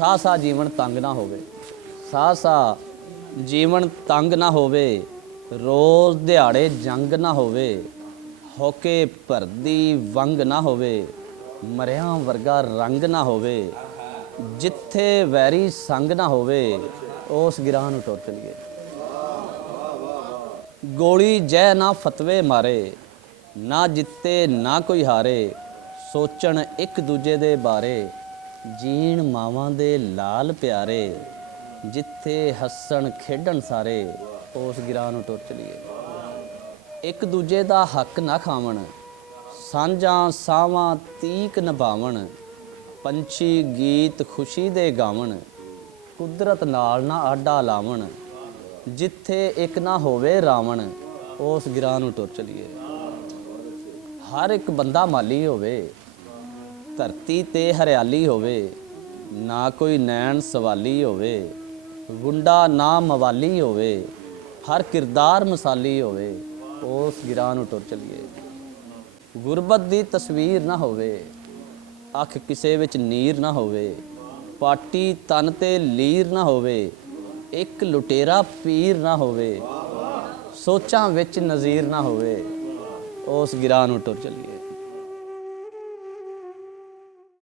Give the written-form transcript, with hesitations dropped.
ਸਾਹ ਸਾਹ ਜੀਵਨ ਤੰਗ ਨਾ ਹੋਵੇ, ਸਾਹ ਸਾਹ ਜੀਵਨ ਤੰਗ ਨਾ ਹੋਵੇ, ਰੋਜ਼ ਦਿਹਾੜੇ ਜੰਗ ਨਾ ਹੋਵੇ, ਹੋਕੇ ਭਰਦੀ ਵੰਗ ਨਾ ਹੋਵੇ, ਮਰਿਆਂ ਵਰਗਾ ਰੰਗ ਨਾ ਹੋਵੇ, ਜਿੱਥੇ ਵੈਰੀ ਸੰਗ ਨਾ ਹੋਵੇ, ਉਸ ਗਿਰਾਂ ਨੂੰ ਟੁਰ ਚਲੀਏ। ਗੋਲੀ ਜੈ ਨਾ ਫਤਵੇ ਮਾਰੇ, ਨਾ ਜਿੱਤੇ ਨਾ ਕੋਈ ਹਾਰੇ, ਸੋਚਣ ਇੱਕ ਦੂਜੇ ਦੇ ਬਾਰੇ, ਜੀਣ ਮਾਵਾਂ ਦੇ ਲਾਲ ਪਿਆਰੇ, ਜਿੱਥੇ ਹੱਸਣ ਖੇਡਣ ਸਾਰੇ, ਉਸ ਗਿਰਾਂ ਨੂੰ ਟੁਰ ਚਲੀਏ। ਇੱਕ ਦੂਜੇ ਦਾ ਹੱਕ ਨਾ ਖਾਵਣ, ਸਾਂਝਾਂ ਸਾਵਾਂ ਤੀਕ ਨਿਭਾਵਣ, ਪੰਛੀ ਗੀਤ ਖੁਸ਼ੀ ਦੇ ਗਾਵਣ, ਕੁਦਰਤ ਨਾਲ ਨਾ ਆਡਾ ਲਾਵਣ, ਜਿੱਥੇ ਇੱਕ ਨਾ ਹੋਵੇ ਰਾਵਣ, ਉਸ ਗਿਰਾਂ ਨੂੰ ਟੁਰ ਚਲੀਏ। ਹਰ ਇੱਕ ਬੰਦਾ ਮਾਲੀ ਹੋਵੇ, ਧਰਤੀ ਤੇ ਹਰਿਆਲੀ ਹੋਵੇ, ਨਾ ਕੋਈ ਨੈਣ ਸਵਾਲੀ ਹੋਵੇ, ਗੁੰਡਾ ਨਾ ਮਵਾਲੀ ਹੋਵੇ, ਹਰ ਕਿਰਦਾਰ ਮਿਸਾਲੀ ਹੋਵੇ, ਉਸ ਗਿਰਾਂ ਨੂੰ ਟੁਰ ਚਲੀਏ। ਗੁਰਬਤ ਦੀ ਤਸਵੀਰ ਨਾ ਹੋਵੇ, ਅੱਖ ਕਿਸੇ ਵਿੱਚ ਨੀਰ ਨਾ ਹੋਵੇ, ਪਾਟੀ ਤਨ ਤੇ ਲੀਰ ਨਾ ਹੋਵੇ, ਇੱਕ ਲੁਟੇਰਾ ਪੀਰ ਨਾ ਹੋਵੇ, ਸੋਚਾਂ ਵਿੱਚ ਨਜ਼ੀਰ ਨਾ ਹੋਵੇ, ਉਸ ਗਿਰਾਂ ਨੂੰ ਟੁਰ ਚਲੀਏ।